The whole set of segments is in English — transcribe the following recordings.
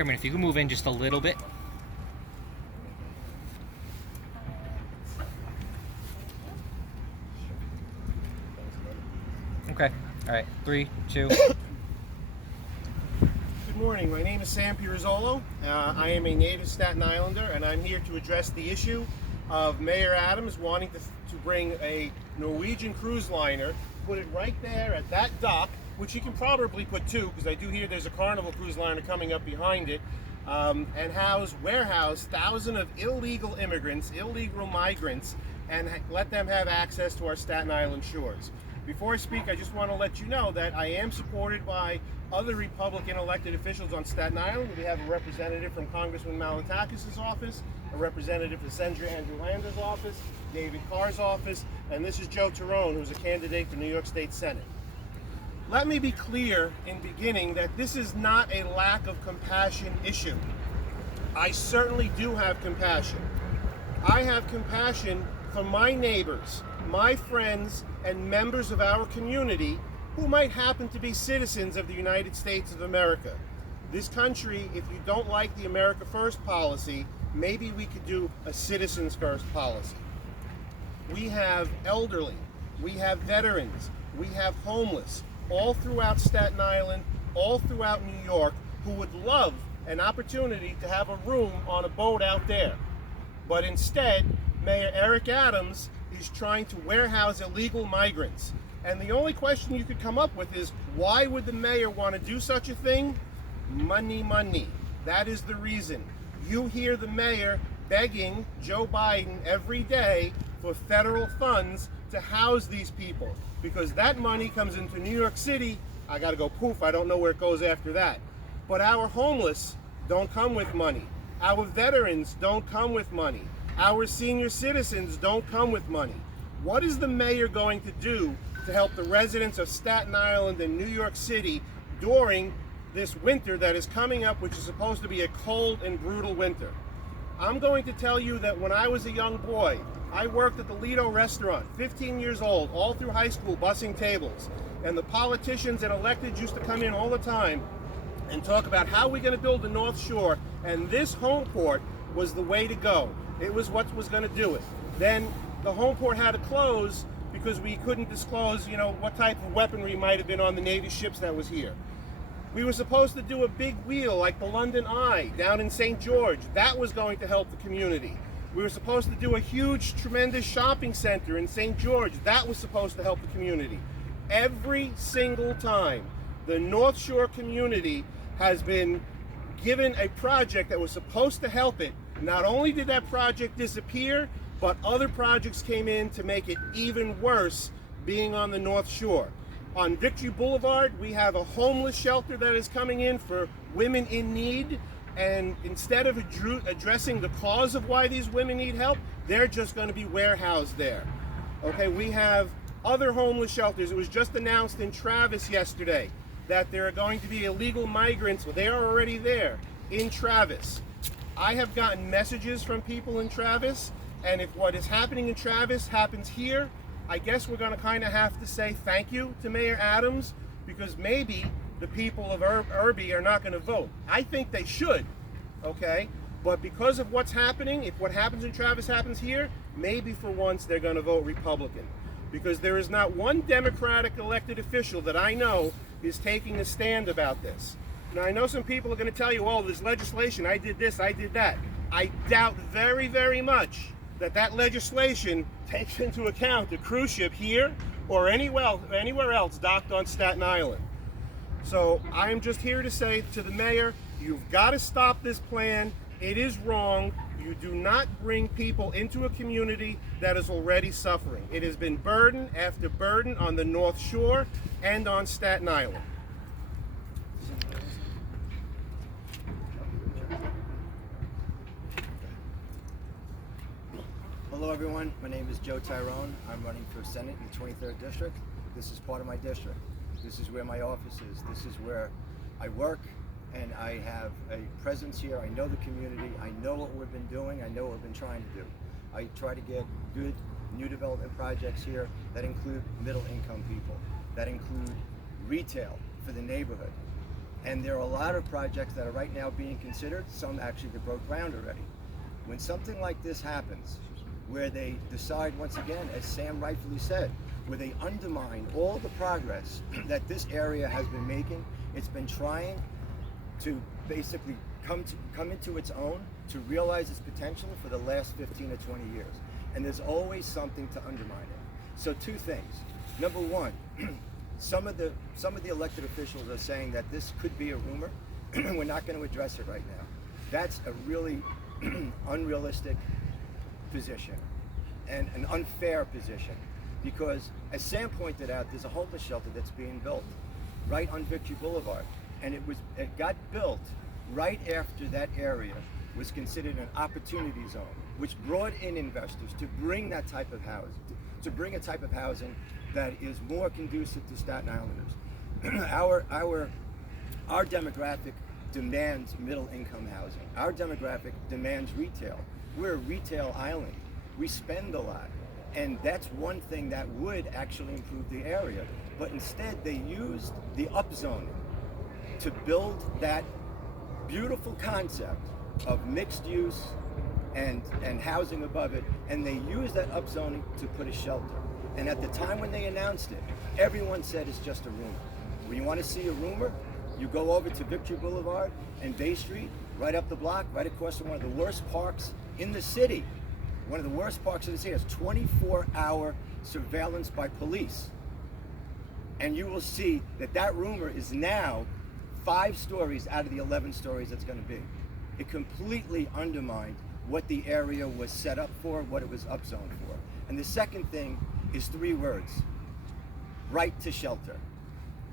Chairman, if you can move in just a little bit. Okay. All right. 3, 2. Good morning. My name is Sam Pirozzolo. I am a native Staten Islander, and I'm here to address the issue of Mayor Adams wanting to bring a Norwegian cruise liner, put it right there at that dock, which he can probably put two, because I do hear there's a Carnival cruise liner coming up behind it, and warehouse thousands of illegal immigrants, illegal migrants, and let them have access to our Staten Island shores. Before I speak, I just want to let you know that I am supported by other Republican elected officials on Staten Island. We have a representative from Congressman Malatakis' office, a representative from Senator Andrew Lander's office, David Carr's office, and this is Joe Tyrone, who's a candidate for New York State Senate. Let me be clear in beginning that this is not a lack of compassion issue. I certainly do have compassion. I have compassion for my neighbors, my friends, and members of our community who might happen to be citizens of the United States of America. This country, if you don't like the America First policy, maybe we could do a Citizens First policy. We have elderly, we have veterans, we have homeless, all throughout Staten Island, all throughout New York, who would love an opportunity to have a room on a boat out there. But instead, Mayor Eric Adams is trying to warehouse illegal migrants. And the only question you could come up with is, why would the mayor want to do such a thing? Money, money. That is the reason. You hear the mayor begging Joe Biden every day for federal funds to house these people, because that money comes into New York City. I gotta go poof, I don't know where it goes after that. But our homeless don't come with money. Our veterans don't come with money. Our senior citizens don't come with money. What is the mayor going to do to help the residents of Staten Island and New York City during this winter that is coming up, which is supposed to be a cold and brutal winter? I'm going to tell you that when I was a young boy, I worked at the Lido restaurant, 15 years old, all through high school, bussing tables. And the politicians and electeds used to come in all the time and talk about how we're going to build the North Shore, and this Homeport was the way to go. It was what was going to do it. Then the Homeport had to close because we couldn't disclose, what type of weaponry might have been on the Navy ships that was here. We were supposed to do a big wheel like the London Eye down in St. George. That was going to help the community. We were supposed to do a huge, tremendous shopping center in St. George. That was supposed to help the community. Every single time, the North Shore community has been given a project that was supposed to help it. Not only did that project disappear, but other projects came in to make it even worse being on the North Shore. On Victory Boulevard, we have a homeless shelter that is coming in for women in need, and instead of addressing the cause of why these women need help, they're just going to be warehoused there. Okay, we have other homeless shelters. It was just announced in Travis yesterday that there are going to be illegal migrants. Well, they are already there in Travis. I have gotten messages from people in Travis, and if what is happening in Travis happens here, I guess we're going to kind of have to say thank you to Mayor Adams, because maybe the people of Irby are not going to vote. I think they should, okay? But because of what's happening, if what happens in Travis happens here, maybe for once they're going to vote Republican. Because there is not one Democratic elected official that I know is taking a stand about this. Now, I know some people are going to tell you, oh, there's legislation, I did this, I did that. I doubt very, very much that legislation takes into account the cruise ship here or anywhere else docked on Staten Island. So I'm just here to say to the mayor, you've got to stop this plan. It is wrong. You do not bring people into a community that is already suffering. It has been burden after burden on the North Shore and on Staten Island. Hello everyone, my name is Joe Tyrone. I'm running for Senate in the 23rd District. This is part of my district. This is where my office is. This is where I work, and I have a presence here. I know the community. I know what we've been doing. I know what we've been trying to do. I try to get good new development projects here that include middle income people, that include retail for the neighborhood. And there are a lot of projects that are right now being considered, some actually that broke ground already. When something like this happens, where they decide once again, as Sam rightfully said, where they undermine all the progress that this area has been making, it's been trying to basically come into its own, to realize its potential for the last 15 or 20 years. And there's always something to undermine it. So two things. Number one, some of the elected officials are saying that this could be a rumor. We're not going to address it right now. That's a really unrealistic position and an unfair position, because as Sam pointed out, there's a homeless shelter that's being built right on Victory Boulevard, and it got built right after that area was considered an opportunity zone, which brought in investors to bring that type of housing, to bring a type of housing that is more conducive to Staten Islanders. Our demographic demands middle income housing. Our demographic demands retail. We're a retail island. We spend a lot. And that's one thing that would actually improve the area. But instead they used the upzoning to build that beautiful concept of mixed use and housing above it, and they used that upzoning to put a shelter. And at the time when they announced it, everyone said it's just a rumor. When you want to see a rumor, you go over to Victory Boulevard and Bay Street, right up the block, right across from one of the worst parks in the city. One of the worst parks in the city has 24-hour surveillance by police. And you will see that that rumor is now 5 stories out of the 11 stories it's going to be. It completely undermined what the area was set up for, what it was upzoned for. And the second thing is 3 words: right to shelter.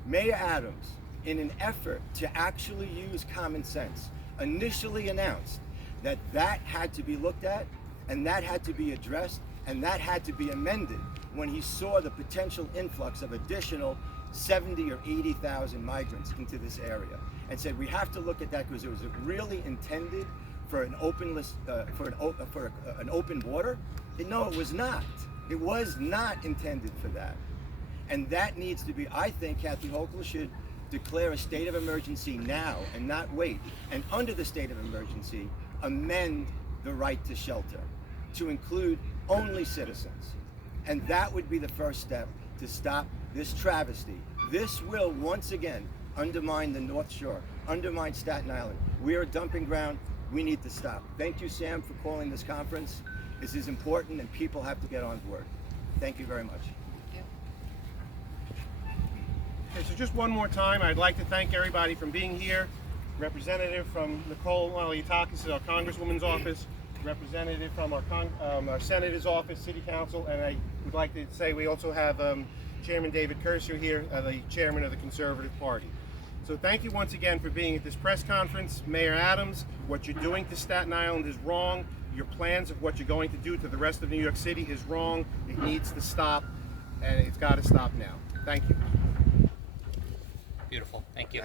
Mayor Adams, in an effort to actually use common sense, initially announced that that had to be looked at, and that had to be addressed, and that had to be amended when he saw the potential influx of additional 70 or 80,000 migrants into this area, and said we have to look at that because it was really intended for an open list, for an open border. No, it was not. It was not intended for that, and that needs to be. I think Kathy Hochul should declare a state of emergency now and not wait, and under the state of emergency, amend the right to shelter to include only citizens. And that would be the first step to stop this travesty. This will once again undermine the North Shore, undermine Staten Island. We are a dumping ground. We need to stop. Thank you, Sam, for calling this conference. This is important and people have to get on board. Thank you very much. Okay, so just one more time, I'd like to thank everybody for being here. Representative from Nicole Maliotakis, our Congresswoman's office, representative from our Senator's office, City Council, and I would like to say we also have Chairman David Kershaw here, the Chairman of the Conservative Party. So thank you once again for being at this press conference. Mayor Adams, what you're doing to Staten Island is wrong. Your plans of what you're going to do to the rest of New York City is wrong. It needs to stop, and it's got to stop now. Thank you. Beautiful. Thank you.